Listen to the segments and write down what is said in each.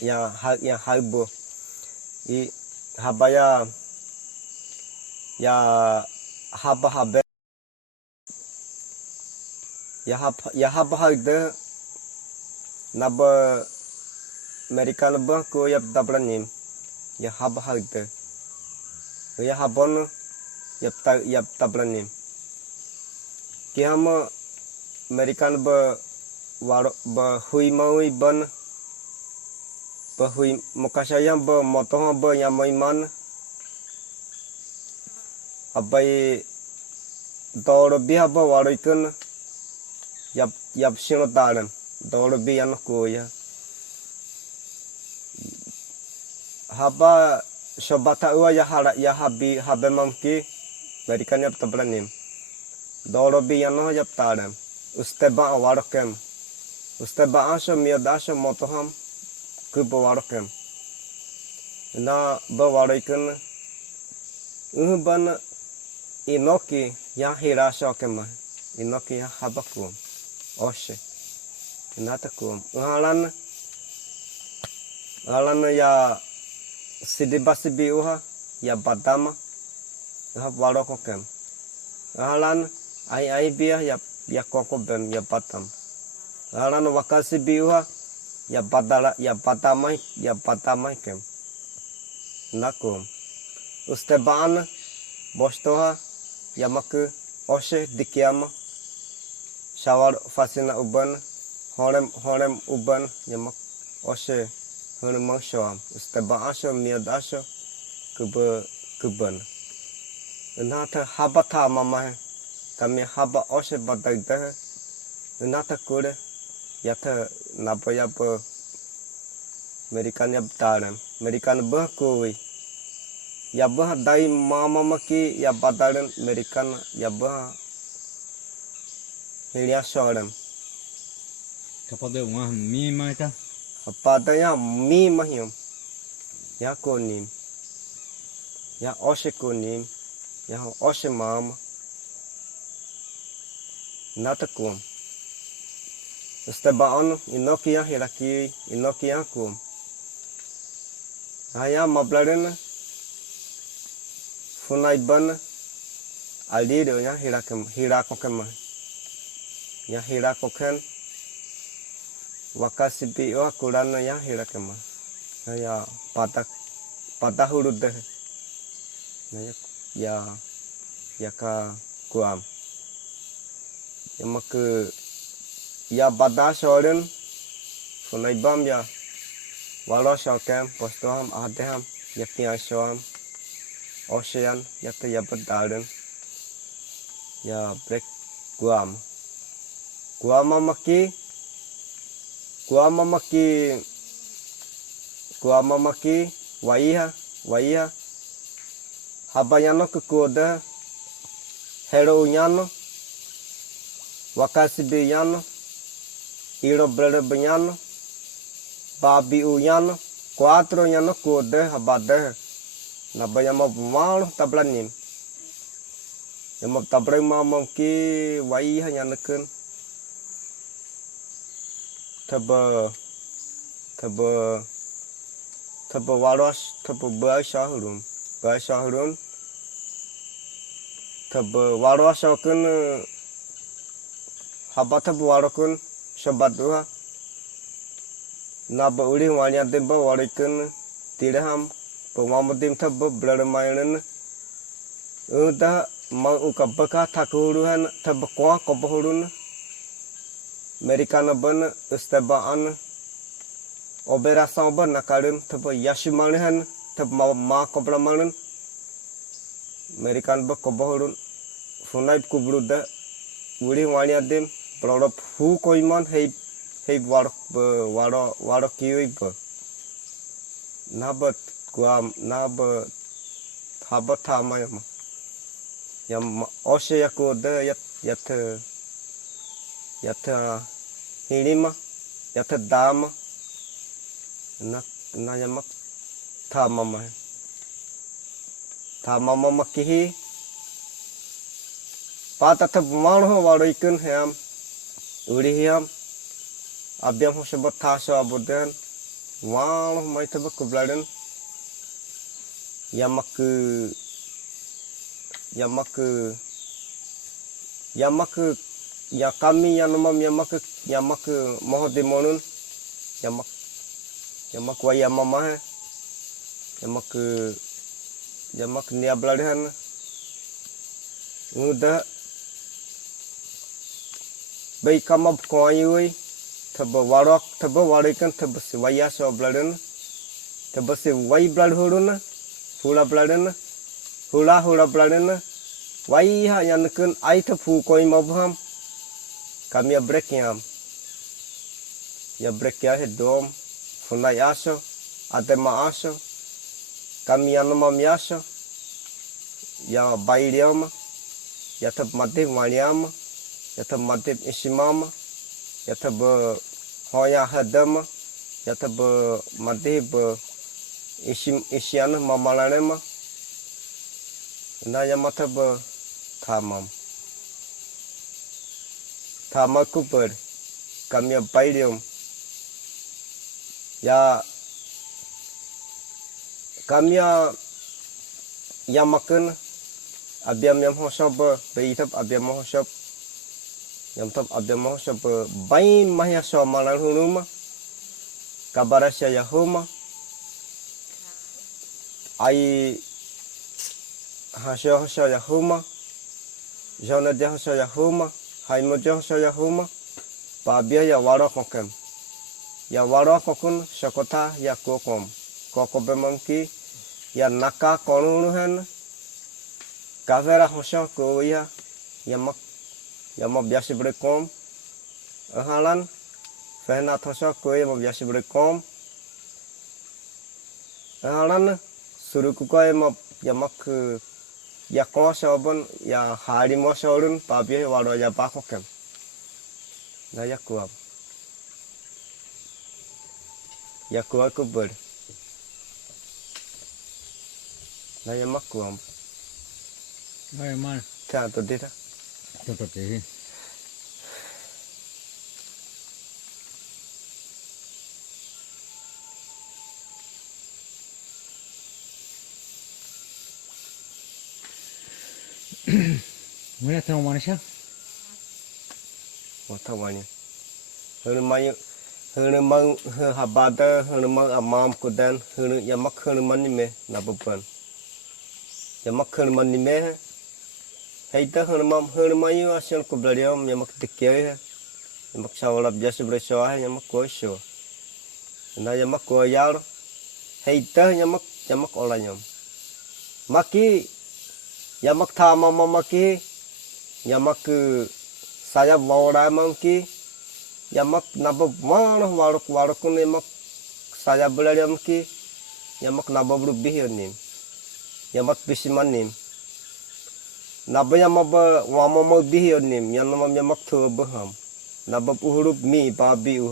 yang halbo i habaya ya habe ya haba halde naba american ba ko yap dabranim ya haba halde ya habon yap tabranim kiam american ba ba hui maui ban ba hui mukasayam ba motoh ba yamaiman abai dor biha ba waroikun yap sino daran dor bihan ko ya haba sobata ua ya habe mamki american yap tabranim dor bihan no yap taran uste ba warokem uste ba asho miadasho motoham kubo warokem na ba waroikun ban Enoque yang hirasho kema Enoque yang habakum oshe natakum alan ya sidibasibi uha ya badama ha warokokem alan ai biya ya kokobem ya batam alan wakasibi uha ya badamai kem nakum ustebaan bostoha yamak oshe dikiama shawar fasina uban horem uban yamak oshe honumang shawam usteba asho miad asho kuban nata habata mama kami haba oshe badagda nata kure yata napa american yap taran american bah koi yabah dai mama maki ya badaran american yabah hilia soram kapade uma mi maita apa ya mi mahyam ya konim ya oshe konim ya oshe mama natakum estebaon Enoque ya hiraki Enoque ya kum haya mabladen Funai ban Alírio ya hirakokem ya hirakoken wakasibi wa kurana ya hirakem ya patah huruf deh ya ka kuam ya mak ya bada soren Funai bam ya walau shokem postoham adeham ya piasoam ocean yata ya badaran ya break guam maki waiha habayano kukoda hero nyano wakasibi yano iro brother banyano babi uyano 4 nyano koda habada nabaya mal tablanim yamab tabray mamam ki wai hanya neken taba waros taba baisahurun taba waros akan habat taba warokun sabadua naba uli wanya demba warikan tidaham pemamudim taba bermain udah mau ukabaka takuruhan taba kuah kobohurun american ban ustabaan operação ban nakarin taba yashimalhan taba ma kobramalan american ba kobohurun funai kubruda uli wanya dem produk hu koiman hei waro kiwi ba nabat guam naba habat tamayama yam oshe yakoda yata hilima yata dama na yamak tamama makihi pata tab malho waroikun ham uriham abyam ho sebat thaso abudan wah mai taba kubladen yamak ya kami Yanomam yamak moho demonun yamak wa yamama yamak nia bladen udah baik kamab koyui taba warikan taba si waya so bladen taba si wai blad huruna hula bladen hula bladen wai ha yanken ai ta fu koi mabham kami break ya hedom Funai aso adema aso kami Yanomam yaso ya bailiama ya tab madhe waliama ya tab madhe isimama ya tab hoya hadama ya tab madhe isiana mamalanema na ya matab thamam kuper kami bailium ya kami ya makan abiam yam hosob beitab abiam hosob yam tab abiam hosob bain mahya so malan hunuma kabarasya yahuma ai hasya yahuma jona dia hasya yahuma haimo dia hasya yahuma babia ya waro kokem ya waro kokun sakota ya kokom kokobe mangki ya naka konunuhan kavera hosa ko ya yamak biasa berkom halan fehna hosa ko yamak biasa berkom halan suruku ko yamak ya kosobon ya hari mosorun pabiya waro ya bakokem na ya kuab ko ber na yamak kuam Ay man, tanto dita toto teh. Mana tahu mana sih? watawanya Heureumang habada heureumang amam kudan yamak heureumang nime nabupan yamak heureumang nime heita heureumang yu asyal kublariam yamak tikiai yamak sawalap biasa bersoah yamak koisho na yamak koyar heita yamak olanyam maki yamak thama maki yamak saya bawa maki yamak nabab mana warukun yamak saya belajar ki yamak nabab lebih nim yamak bisiman nim nabab yamak wama lebih nim yamak terbaham nabab huruf mi babi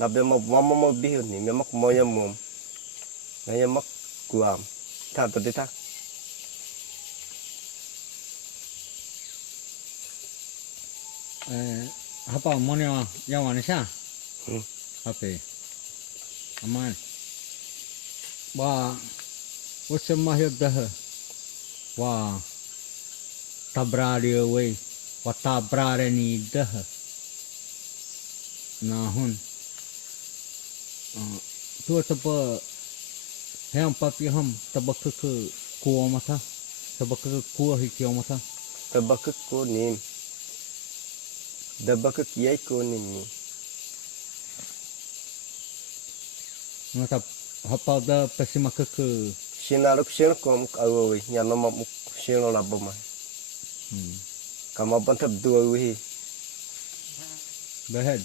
nabab yamak wama lebih nim yamak moyamum yamak guam tak terdetak Apa mana yang mana sih? Apa? Aman. Wah, usah mahir dah. Wah, tabrari away. Wah tabrari ni dah. Nahun. Tu apa? Yang papi ham tabak ke kuah mata. Tabak ke kuah hikiau mata. tabak ko nim dabak kiyai ko nim Ngatap apa dah pasti mak ke sinaruk sin kom awi Yanomam sin labama kama bantab dua wi Bahad.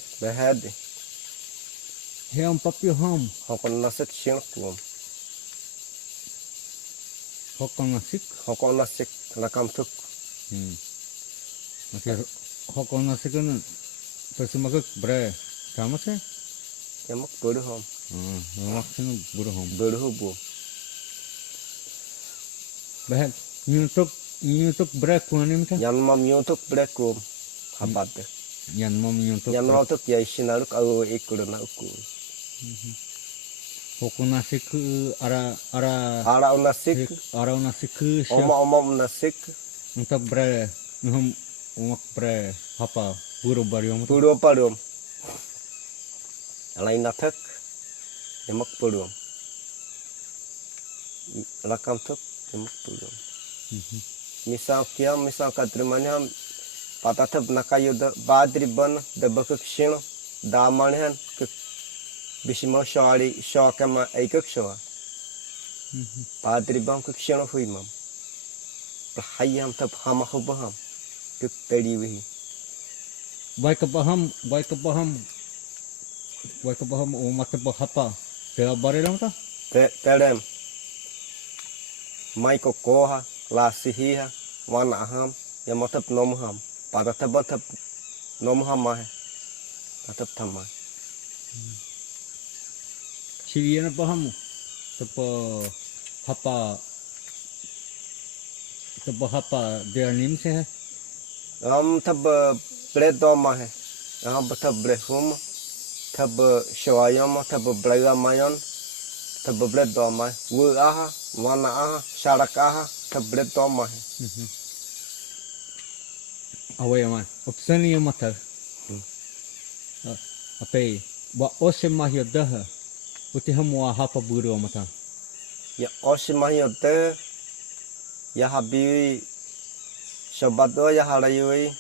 Yang papi ham hokon nasik sin kom hokon nasik nakam tuk Masih hokon nasik kan pasti mak bre sama sih yamak berhom maksudnya burung berhubu Bahad nyutuk bre kuanim kan Yanomam nyutuk brekum habat yang mau nyutuk Yanomam tuk ya sinaruk awi ikur na uku Hokunasik Ara unasik. unasik Oma unasik. Entah bre umak bre hapa buru bariom tu. Puro parum. Alain natak. Yamak parum. Rakam tuk. Yamak parum. Misal katrimanya patatab nakayuda badri ban dabakak shino damanhan ke bishimo shari shokama aikak shoa badri ban ke shino huimam hayam tab hama hubaham ke tadiwi Baik paham umat hapa dia barelang ta tedem maiko koha lasihiha wana aham yamatab nomham patatab nomham mah tatap tamah Xirixana paham tepa hapa dia nim se hai tab bread doma hai tab bread hum tab shoayam tab braga mayon tab bread doma wu aha wana aha sharak aha tab bread doma hai awai man option yang matar apa ba ose mahyo dah uti hamwa hapa buru mata ya osmayote ya habi shabado ya halayui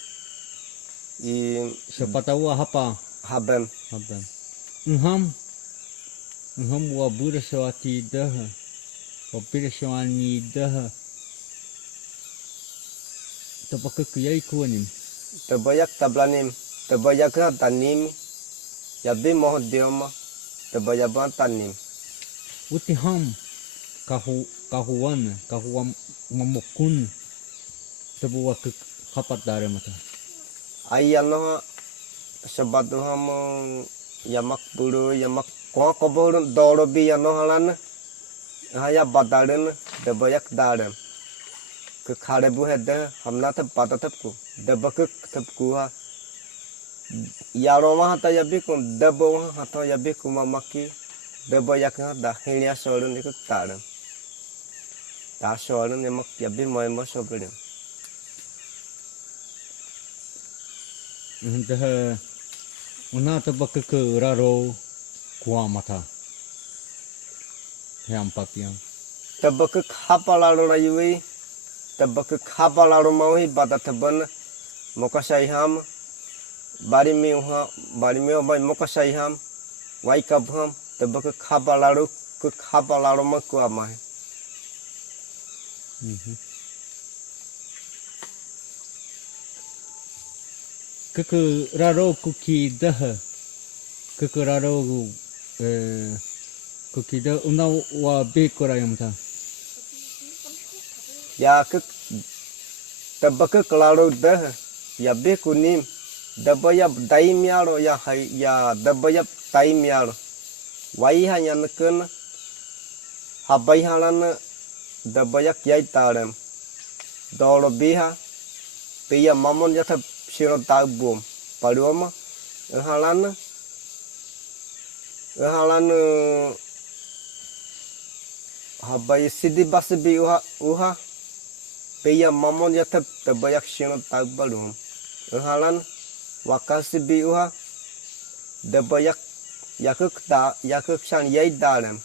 I siapa tahu hapa habem Nham wa buru sewati dah wa buru sewani dah tepak kuyai kuanim tebayak tablanim tebayak tanim yabi mohdioma tebayaban tanim uti ham kahuan mamukun sebuah kapat dari mata ayano sabado ham yamak buru yamak ko buru doro bi yano halan haya badaren tebayak daren ke khare bu hedde hamna tab pata tab ku debak tab ku ha yaro ma hata yabi ku debo hata yabi ku mamaki debo yak da hinya sorun ikut taran ta sorun emak yabi moy mo sobren dah una tebak ke raro kuah mata yang papiang tebak khapalaro rayui tebak khapalaro maui bata taban mokasai bari mi bai mokasai ham wai kabham tebak khapalaro ma ku amai ke raro kuki dah ke raro kuki dah una wa be kora yang mata ya ke tebak kelaro dah ya be kunim dabaya daimiaro ya dabaya taimiaro wai hanya neken habai halan dabaya kyai tarem dolo biha piya mamon yata siro tagbum paduama halan habai sidi basbi uha piya mamon yata dabaya siro tagbalum halan wakasi bi uha dabayak yakuk shan yai darem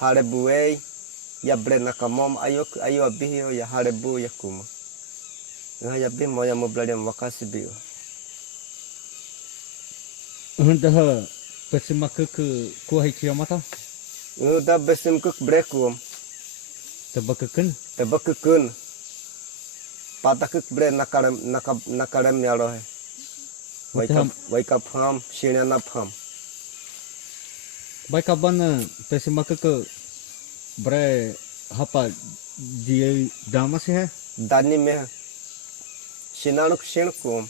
harebuei ya brena kamom ayo abihi ya harebu yakuma ya bi moya mobladem wakasi bi dah pesimak ke kuah ikia mata da besim kuk brekum tebakukun patakuk bre nakarem yaro hai wake up ham shinana ham baik kaban pesimak ke bre hapa dia damas hai dani me shinanuk shinkum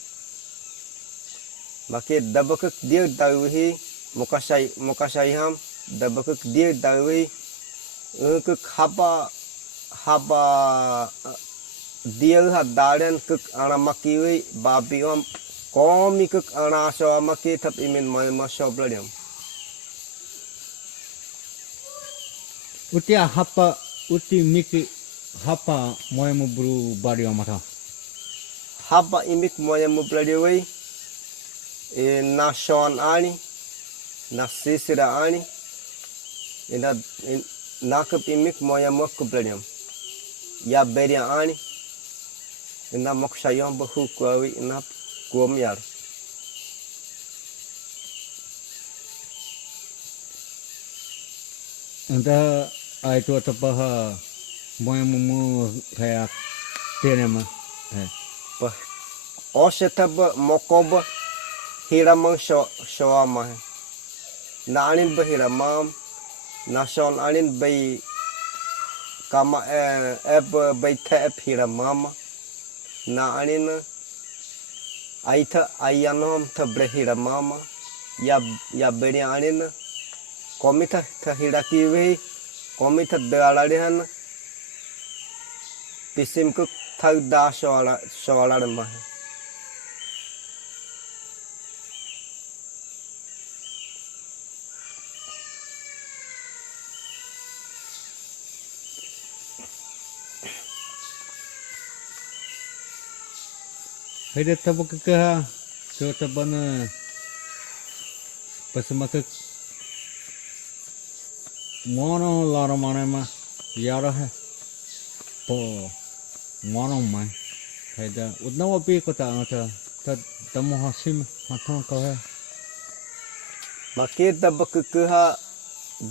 baki dabakuk dia dawi mokasai ham dabakuk dia dawi kuk haba dia hadaren kuk anamakiwi babi ham komi kuk ana so amaki tap imin mai masho bladem Uti a hapa, uti miki hapa moemu bru bari amata. Hapa imik moya mubladiway na Sean ani na sisira ani ina nakap imik moya mukbladiam ya beria ani ina mokshayon bahu kwawi ina kuom yar Anda ai tu atapaha moemu mu kayak tenema. pa osetaba mokoba hiramang shawama na anin ba hiramam na Sean anin bay kama bay tap hiramama na anin aita ayanom tabre hiramama ya beri anin komita ta hirakiwe komita dalarihan pisim ku thag da shawala ma Hede tabuk ke so tabana pasamaka mono lara manema yara hai po mono mai hede udnawa pi kota ata tad tamu hasim haton ka hai Maki dabak keha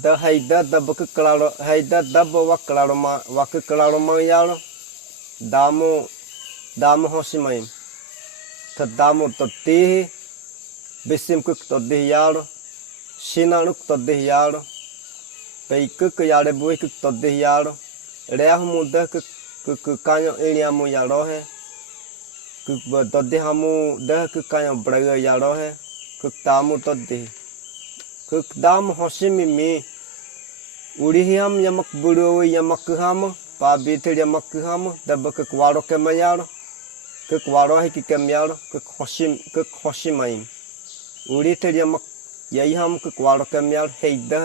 da haida dabak kelaro haida dabo wak kelaro ma yalo damu hosimain ta damu toti bisim kuk todi yalo sinanuk todi yalo pei kuk yale bui kuk todi yalo reah muda kuk kanyo iriamu yalo he kuk todi hamu dah kuk kanyo braga yalo he kuk tamu todi kuk dam hosimi mi urihiam yamak buru yamak ham pa bitir yamak ham dabak kuk waro kemayalo kuk waro hai kikemyalo kuk hosimaim uritir yamak yayham kuk waro kemyalo heida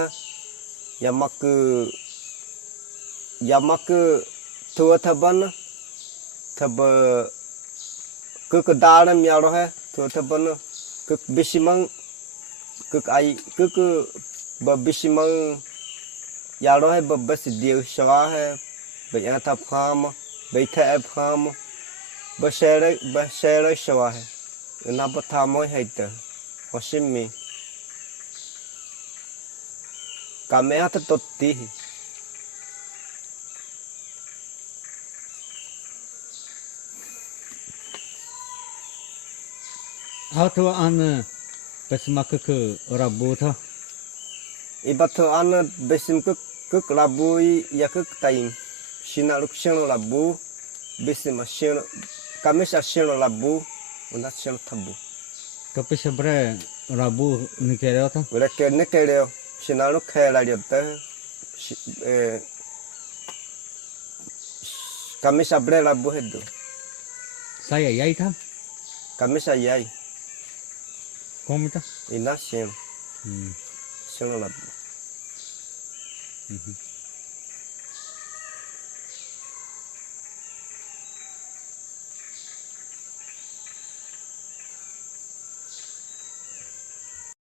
yamak tua taban tab kuk dalam yalo hai tua taban kuk bisimang kuk babisimang yalo hai babas dia shawa hai bayan tap kham baitha kham basere shawa hai na bathamoy haita hosimi kamehat totti Auto an pasamaka ke rabu tha ibatho an besim kuk labui ya kuk taim sinaruk seno labu besim seno kamesa seno labu una seno tabu tapi sebre rabu nikere tha ureke nekereo sinaruk khela diota kamesa bre labu hedo saya yai tha kamesa yai komita ina seno labu